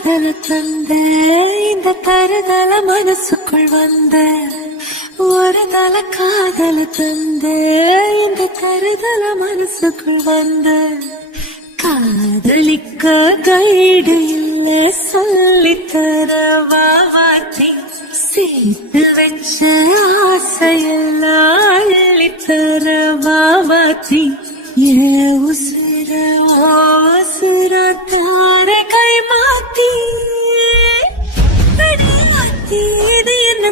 காதல தந்த இந்த தருதல மனசுக்குள் வந்த ஒரு தல காதல தந்த இந்த தருதல மனசுக்குள் வந்த காதலிக்க கைடு இல்ல சொல்லித்தர வாவாத்தி சேர்த்து வச்ச ஆசையெல்லாம் அள்ளித்தர வாவாத்தி ஏ உசிர உசிர தார கை மாத்தி இது என்ன